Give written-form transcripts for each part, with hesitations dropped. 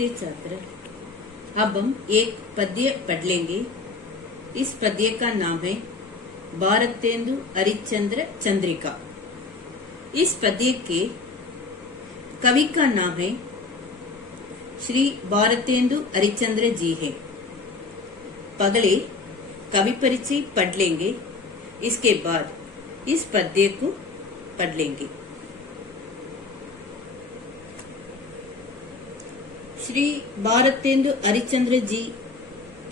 नमस्ते छात्र। अब हम एक पद्य पढ़ लेंगे। इस पद्य का नाम है भारतेंदु हरिश्चंद्र चंद्रिका। इस पद्य के कवि का नाम है श्री भारतेंदु हरिश्चंद्र जी है। पगले कवि परिचय पढ़ लेंगे, इसके बाद इस पद्य को पढ़ लेंगे। श्री भारतेंदु हरिश्चंद्र जी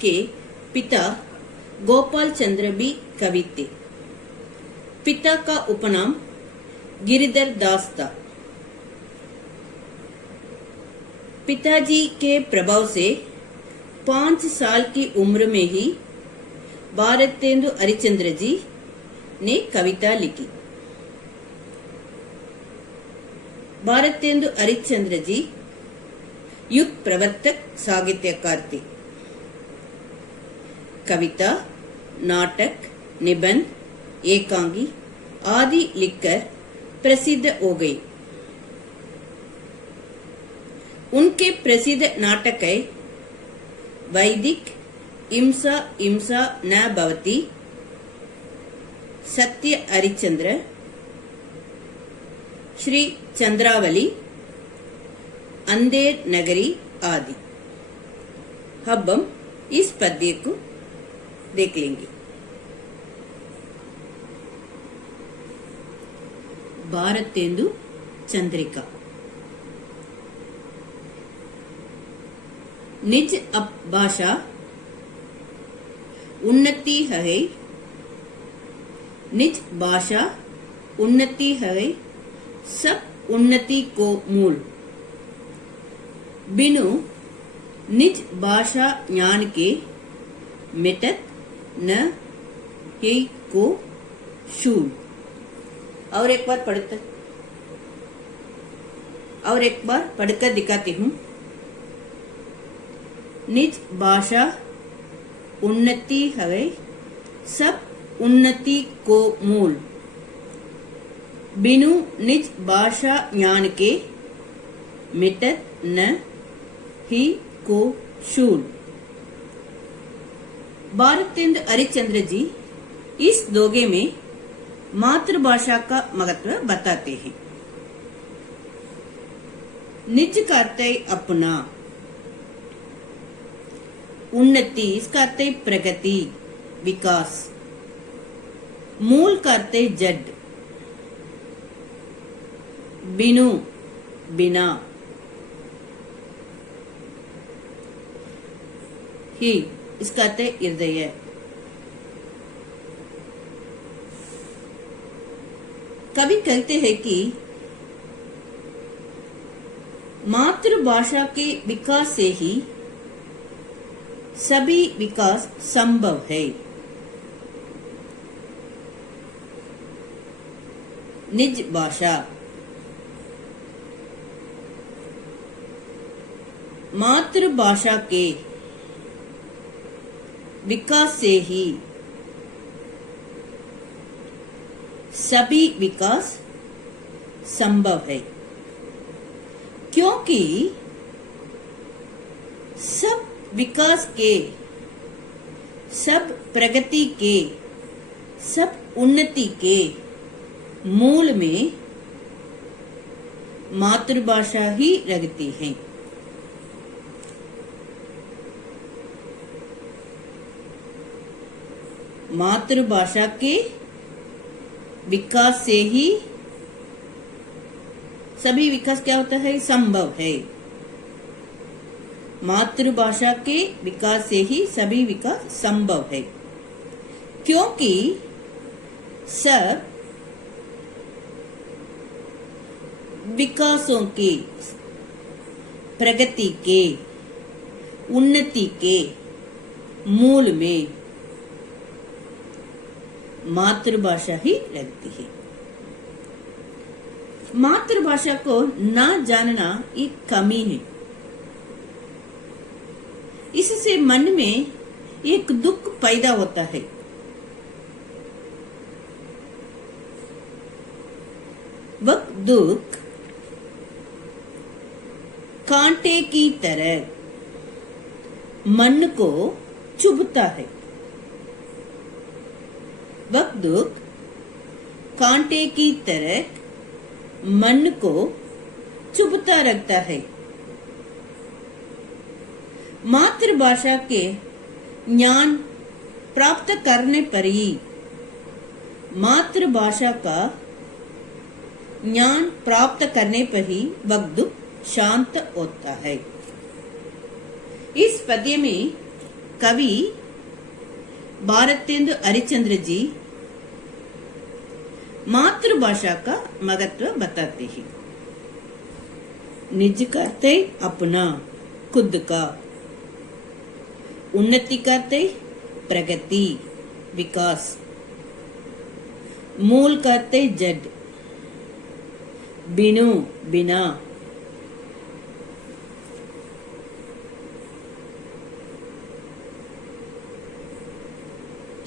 के पिता गोपाल चंद्र भी कवि थे। पिता का उपनाम गिरिधर दास था। पिताजी के प्रभाव से 5 साल की उम्र में ही भारतेंदु हरिश्चंद्र जी ने कविता लिखी। भारतेंदु हरिश्चंद्र जी युग प्रवर्तक साहित्यकार थे। कविता, नाटक, निबंध, एकांगी आदि लिखकर प्रसिद्ध हो गई। उनके प्रसिद्ध नाटक है वैदिक हिंसा हिंसा न भवति, सत्य हरिश्चंद्र, श्री चंद्रावली, अंधेर नगरी आदि। अब हम इस पद्य को देख लेंगे। भारतेंदु चंद्रिका। निज भाषा उन्नति है, निज भाषा उन्नति है, सब उन्नति को मूल। बिनु निज भाषा ज्ञान के मिटत न ही को शूल। और एक बार पढ़कर दिखाती हूँ। निज भाषा उन्नति है, सब उन्नति को मूल। बिनु निज भाषा ज्ञान के मिटत न ही को शूल। भारतेंदु हरिश्चंद्र जी इस दोगे में मातृभाषा का महत्व बताते हैं। निज का अर्थ है अपना, उन्नति इसका अर्थ है प्रगति विकास, मूल का अर्थ है जड़, बिनु बिना, ही इसका अर्थ है हृदय। कवि कहते हैं कि मातृभाषा के विकास से ही सभी विकास संभव है। निज भाषा, मातृभाषा के विकास से ही सभी विकास संभव है, क्योंकि सब विकास के, सब प्रगति के, सब उन्नति के मूल में मातृभाषा ही रहती है। मातृभाषा के विकास से ही सभी विकास क्या होता है, संभव है। मातृभाषा के विकास से ही सभी विकास संभव है, क्योंकि सब विकासों के, प्रगति के, उन्नति के मूल में मातृभाषा ही लगती है। मातृभाषा को ना जानना एक कमी है। इससे मन में एक दुख पैदा होता है। वह दुख कांटे की तरह मन को चुभता है। वक्त दुख कांटे की तरह मन को चुभता रखता है। मातृभाषा के ज्ञान प्राप्त करने पर ही मातृभाषा का ज्ञान प्राप्त करने पर ही वक्त दुख शांत होता है। इस पद्य में कवि भारतेंदु हरिश्चंद्र जी मातृभाषा का महत्व बताते हैं। निज करते अपना, खुद का। उन्नति करते प्रगति, विकास। मूल करते जड़, बिनु, बिना।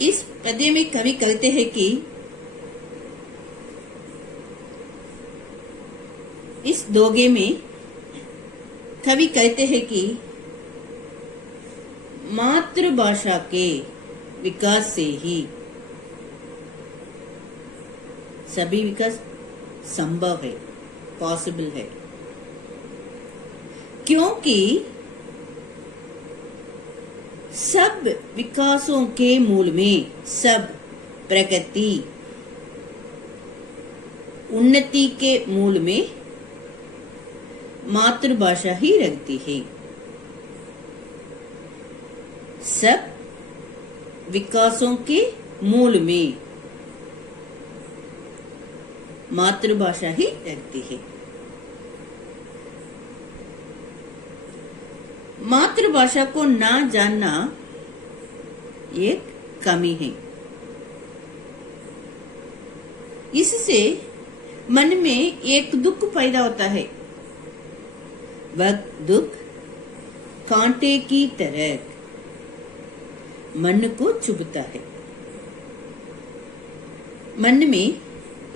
इस पद्य में कवि कहते हैं कि इस दोगे में कवि कहते हैं कि मातृभाषा के विकास से ही सभी विकास संभव है, पॉसिबल है। क्योंकि सब विकासों के मूल में, सब प्रगति, उन्नति के मूल में मातृभाषा ही रहती है। सब विकासों के मूल में मातृभाषा ही रहती है। मातृभाषा को ना जानना एक कमी है। इससे मन में एक दुख पैदा होता है। वह दुख कांटे की तरह मन को चुभता है।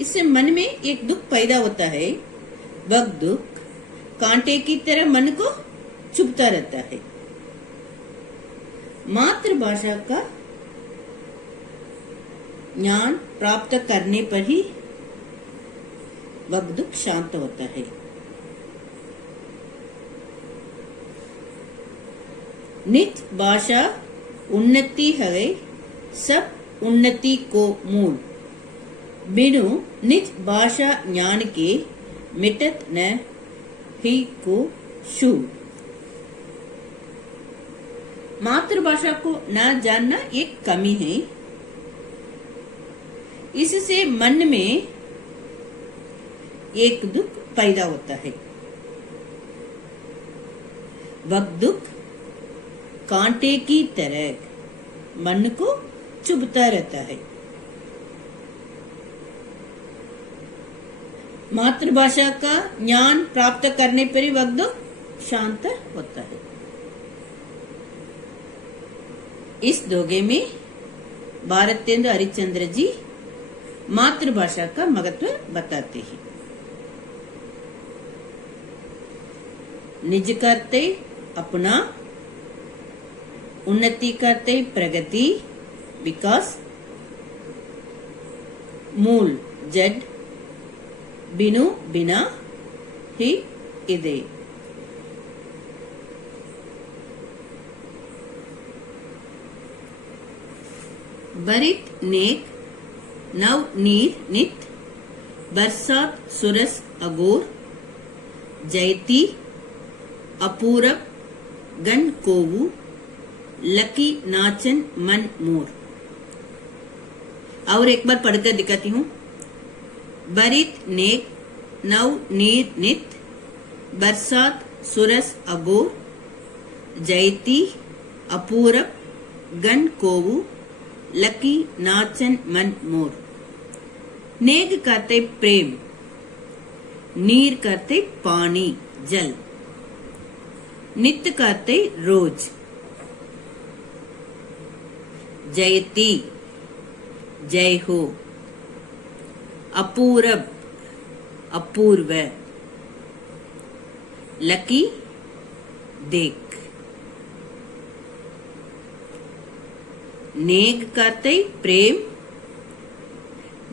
इससे मन में एक दुख पैदा होता है। वह दुख कांटे की तरह मन को चुभता रहता है। मातृभाषा का ज्ञान प्राप्त करने पर ही वह दुख शांत होता है। निज भाषा उन्नति है, सब उन्नति को मूल। बिनु निज भाषा ज्ञान के मिटत न ही को शूल। मातृभाषा को न जानना एक कमी है। इससे मन में एक दुख पैदा होता है। वह दुख कांटे की तरह मन को चुभता रहता है। मातृभाषा का ज्ञान प्राप्त करने पर ही वह दुख शांत होता है। इस दोगे में भारतेंदु हरिश्चंद्र जी मातृभाषा का महत्व बताते हैं। निज करते अपना, उन्नति करते प्रगति, विकास। मूल जड़, बिनु बिना ही इदे। बरित नेक नव नीर नित, बरसात सुरस अगोर। जयती अपूरब गण कोवु, लकी नाचन मन मोर। और एक बार पढ़कर दिखाती हूँ। बरित नेक नव नीर नित, बरसात सुरस अगोर। जयती अपूरब गण कोवु, लकी नाचन मन मोर। नेग करते प्रेम, नीर करते पानी जल। नित्य करते रोज। जयती जय हो। अपूरब अपूर्व। लकी देख। नेग का अर्थ है प्रेम,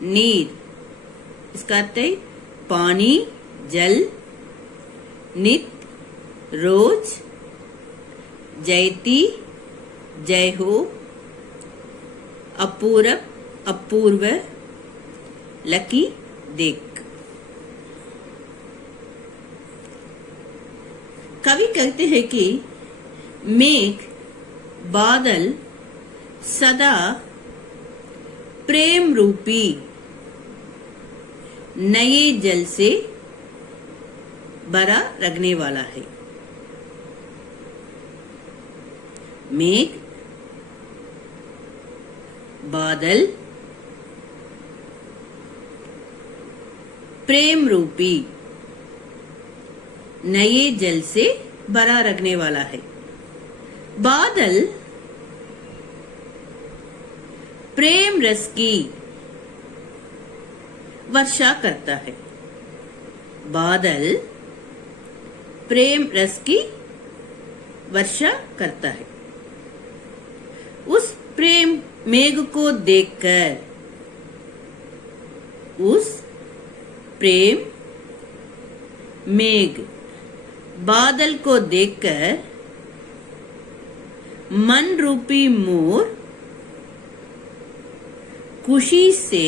नीर इसका अर्थ है पानी जल, नित रोज, जयती जय हो, अपूरब अपूर्व, लकी देख। कवि कहते हैं कि मेघ बादल सदा प्रेम रूपी नए जल से भरा रखने वाला है। मेघ बादल प्रेम रूपी नए जल से भरा रखने वाला है। बादल प्रेम रस की वर्षा करता है। बादल प्रेम रस की वर्षा करता है। उस प्रेम मेघ को देखकर, उस प्रेम मेघ बादल को देखकर मन रूपी मोर खुशी से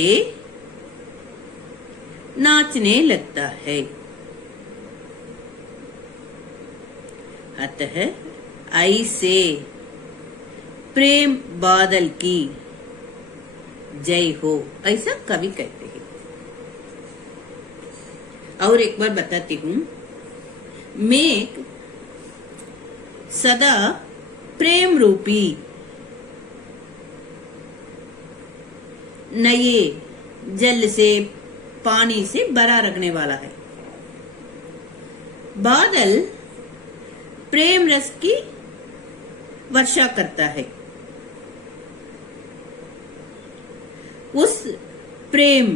नाचने लगता है। अतः ऐसे प्रेम बादल की जय हो, ऐसा कवि कहते हैं। और एक बार बताती हूँ। मेघ सदा प्रेम रूपी नए जल से पानी से भरा रखने वाला है। बादल प्रेम रस की वर्षा करता है। उस प्रेम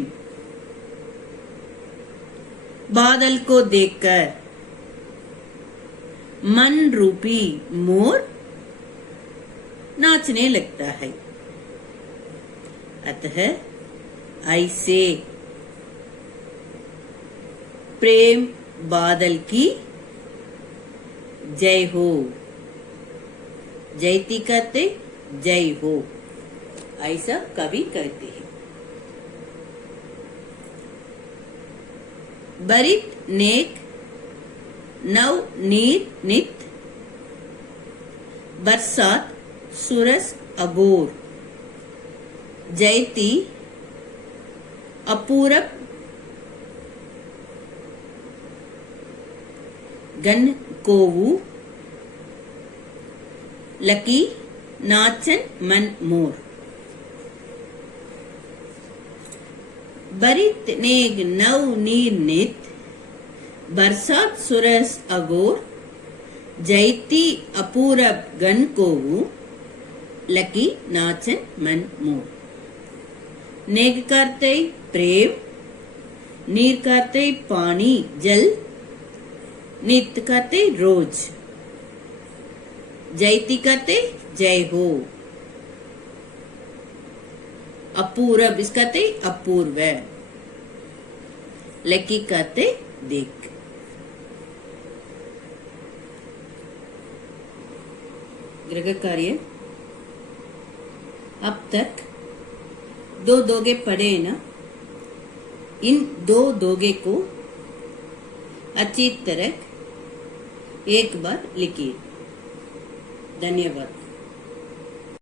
बादल को देखकर मन रूपी मोर नाचने लगता है। अतः ऐसे प्रेम बादल की जय हो। जयती कहते जय हो, ऐसा कवि कहते हैं। बरित नेक नव नीर नित, बरसात सुरस अगोर, जयती अपूरब गन कोवू, लकी नाचन मन मोर। बरित नेग नव नीर नित, बरसात सुरस अगोर, जयती अपूरब गन कोवू, लकी नाचन मन मोर। नेग करते प्रेम, नीर करते पानी जल, नित्य करते रोज, जयती करते जय हो, अपूरब इस कहते अपूर्व, लकी कहते देख। गृह कार्य अब तक दो दोगे पढ़े ना, इन दो दोगे को अच्छी तरह एक बार लिखिए। धन्यवाद।